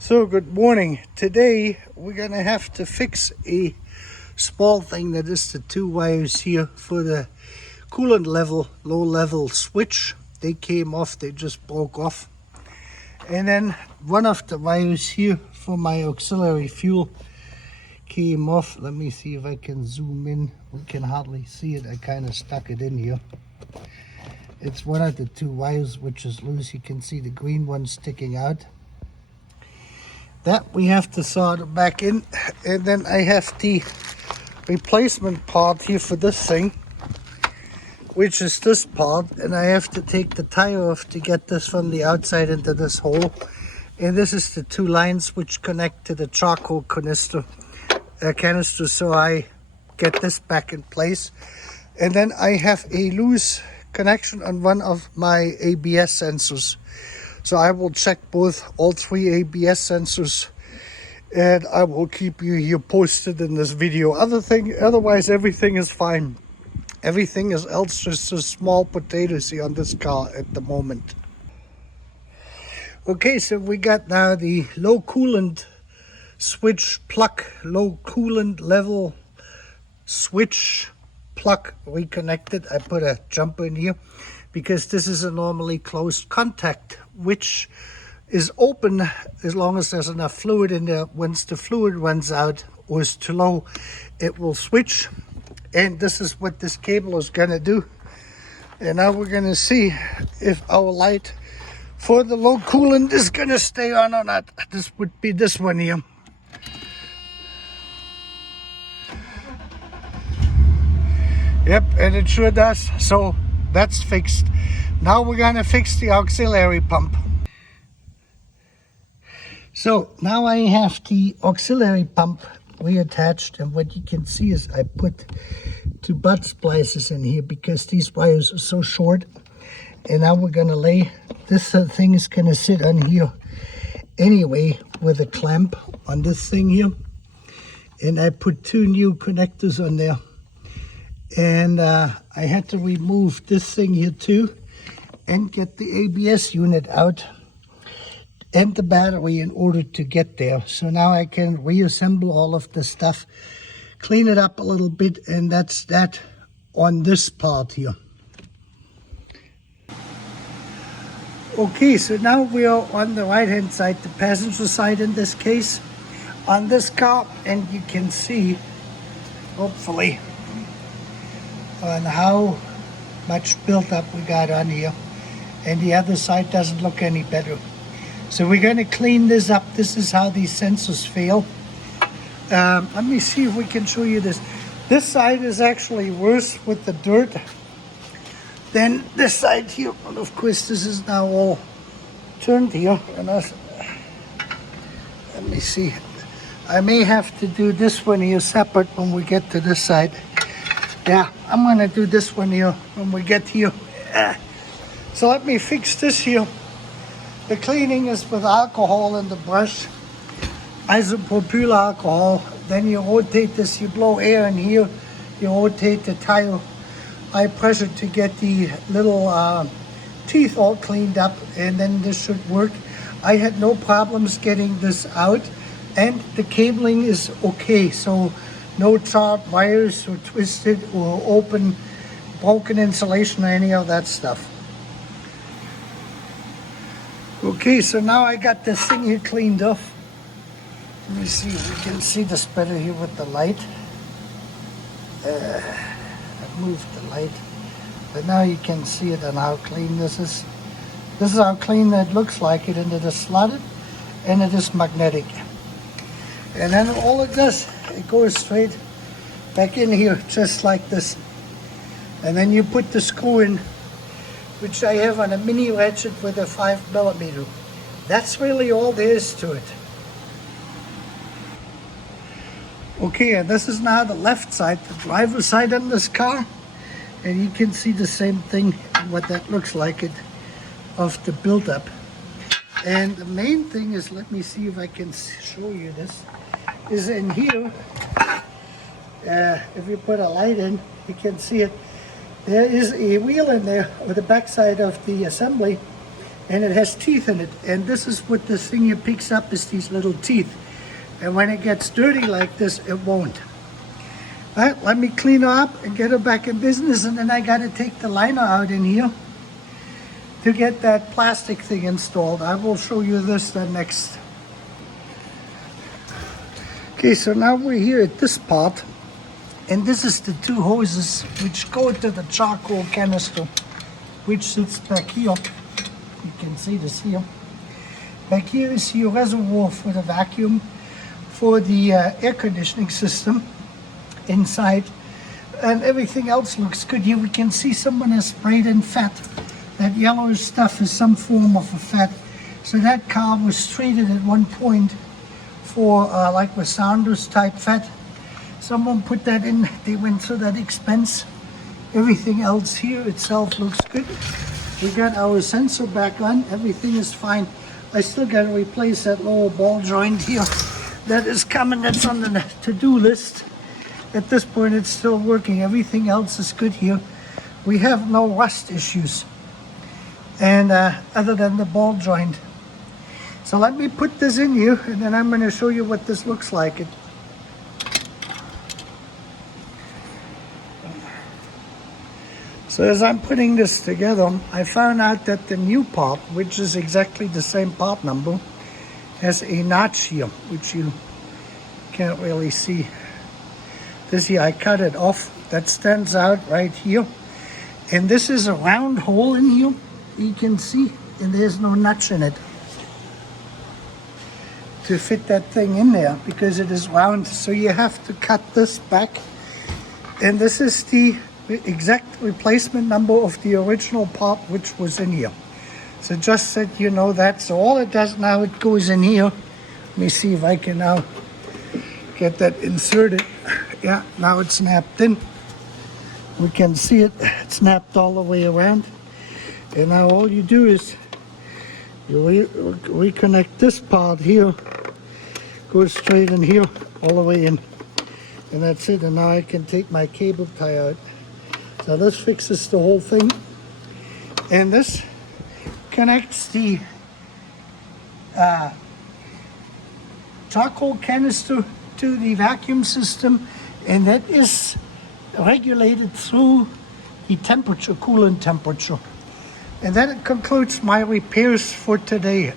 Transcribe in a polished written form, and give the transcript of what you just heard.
So good morning. Today we're gonna have to fix a small thing, that is the two wires here for the coolant level, low level switch. They came off, they just broke off. And then one of the wires here for my auxiliary fuel came off. Let me see if I can zoom in. We can hardly see it. I kind of stuck it in here. It's one of the two wires which is loose. You can see the green one sticking out. That we have to solder back in, and then I have the replacement part here for this thing, which is this part, and I have to take the tire off to get this from the outside into this hole. And this is the two lines which connect to the charcoal canister, so I get this back in place. And then I have a loose connection on one of my ABS sensors. So I will check all three ABS sensors, and I will keep you here posted in this video. Otherwise everything is fine. Everything is else just a small potatoes here on this car at the moment. Okay, so we got now the low coolant switch plug, low coolant level switch plug reconnected. I put a jumper in here because this is a normally closed contact, which is open as long as there's enough fluid in there. Once the fluid runs out or is too low, it will switch. And this is what this cable is gonna do. And now we're gonna see if our light for the low coolant is gonna stay on or not. This would be this one here. Yep, and it sure does. So that's fixed. Now we're gonna fix the auxiliary pump. So now I have the auxiliary pump reattached, and what you can see is I put two butt splices in here because these wires are so short. And now we're gonna lay, this thing is gonna sit on here anyway with a clamp on this thing here. And I put two new connectors on there. And I had to remove this thing here too and get the ABS unit out and the battery in order to get there. So now I can reassemble all of the stuff, clean it up a little bit, and that's that on this part here. Okay, so now we are on the right hand side, the passenger side in this case, on this car, and you can see, hopefully, on how much built-up we got on here, and the other side doesn't look any better. So we're going to clean this up. This is how these sensors fail. Let me see if we can show you this. This side is actually worse with the dirt than this side here. And of course this is now all turned here. And let me see. I may have to do this one here separate when we get to this side. Yeah, I'm gonna do this one here when we get here. So let me fix this here. The cleaning is with alcohol in the brush, isopropyl alcohol. Then you rotate this, you blow air in here, you rotate the tire, high pressure to get the little teeth all cleaned up, and then this should work. I had no problems getting this out, and the cabling is okay. So no charred wires or twisted or open, broken insulation or any of that stuff. Okay, so now I got this thing here cleaned off. Let me see if we can see this better here with the light. I moved the light, but now you can see it and how clean this is. This is how clean it looks like it, and it is slotted and it is magnetic. And then all it does, it goes straight back in here just like this. And then you put the screw in, which I have on a mini ratchet with a 5mm. That's really all there is to it. Okay, and this is now the left side, the driver's side on this car. And you can see the same thing, what that looks like it of the buildup. And the main thing is, let me see if I can show you this, is in here, if you put a light in, you can see it. There is a wheel in there, or the back side of the assembly, and it has teeth in it. And this is what this thing here picks up, is these little teeth. And when it gets dirty like this, it won't. All right, let me clean her up and get her back in business, and then I got to take the liner out in here to get that plastic thing installed. I will show you this then next. Okay, so now we're here at this part, and this is the two hoses which go to the charcoal canister, which sits back here. You can see this here. Back here is your reservoir for the vacuum, for the air conditioning system inside, and everything else looks good. Here we can see someone has sprayed in fat. That yellowish stuff is some form of a fat. So that car was treated at one point for like with Sounders type fat. Someone put that in, they went through that expense. Everything else here itself looks good. We got our sensor back on, everything is fine. I still got to replace that lower ball joint here. That is coming, that's on the to-do list. At this point it's still working, everything else is good here. We have no rust issues, and other than the ball joint. So let me put this in here, and then I'm going to show you what this looks like. So as I'm putting this together, I found out that the new part, which is exactly the same part number, has a notch here, which you can't really see. This here, I cut it off. That stands out right here. And this is a round hole in here, you can see, and there's no notch in it to fit that thing in there because it is round. So you have to cut this back. And this is the exact replacement number of the original part which was in here. So just so you know that. So all it does now, it goes in here. Let me see if I can now get that inserted. Yeah, now it's snapped in. We can see it snapped all the way around. And now all you do is you reconnect this part here, goes straight in here, all the way in. And that's it. And now I can take my cable tie out. So this fixes the whole thing. And this connects the charcoal canister to the vacuum system, and that is regulated through the temperature, coolant temperature. And that concludes my repairs for today.